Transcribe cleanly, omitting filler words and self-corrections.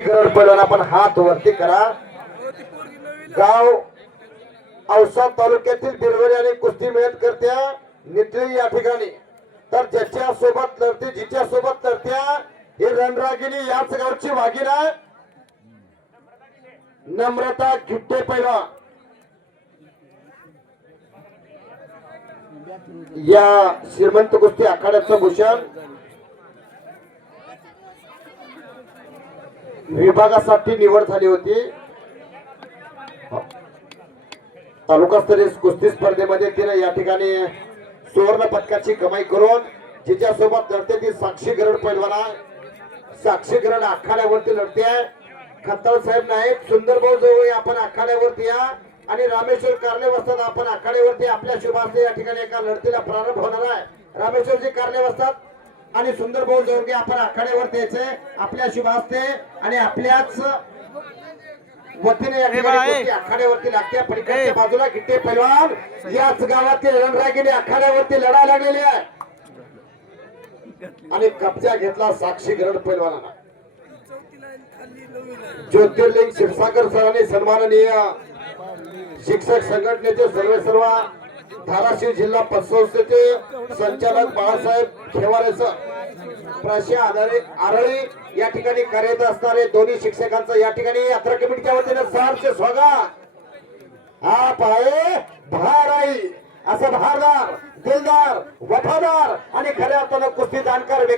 पहिला आपण हात वरती करा। गाव औसा तालुक्यातील बिरवली आणि कुस्ती मेहनत करत्या निटली या ठिकाणी तर ज्याच्या सोबत लढते जिच्या सोबत लढत्या हे रणरागिनी याच गावची वाघिणा नम्रता गिट्टे पहिला या श्रीमंत कुस्ती आखाड्याचं भूषण विभागासाठी निवड झाली होती। तालुकास्तरीय कुस्ती स्पर्धेमध्ये तिने या ठिकाणी सुवर्ण पदकाची कमाई करून जिच्या सोबत लढते ती साक्षी गरड पैलवाना साक्षी गरड आखाड्यावरती लढते आहे। खत्ताळ साहेब नाईक सुंदर भाऊ जवळ आपण आखाड्यावरती या आणि रामेश्वर कारले वस्तात आपण आखाड्यावरती आपल्या शुभास्ते या ठिकाणी एका लढतीला प्रारंभ होणार आहे। रामेश्वरजी कारले वस्तात आणि सुंदर भाऊ जवळ आपण आखाड्यावरती यायचे आपल्या शुभास्ते आणि आपल्याच वतीने या ठिकाणी आखाड्यावरती लागते। पलीकडच्या बाजूला गिट्टे पैलवान याच गावातील रणरागिणी आखाड्यावरती लढा लागलेली आहे आणि कब्जा घेतला साक्षी गरड पैलवानाला। ज्योतिर्लिंग क्षीरसागर सरांनी सन्माननीय शिक्षक संघटनेचे सर्व धाराशिव जिल्हा पतसंस्थेचे संचालक बाळासाहेब खेवारे सर प्राश्या आरळी या ठिकाणी कार्यरत असणारे दोन्ही शिक्षकांचं या ठिकाणी यात्रा कमिटीच्या वतीने सहर्ष स्वागत। हा पाय भाराई असं भारदार दिलदार वफादार आणि खऱ्या अर्थानं कुस्ती जाणकार व्यक्ती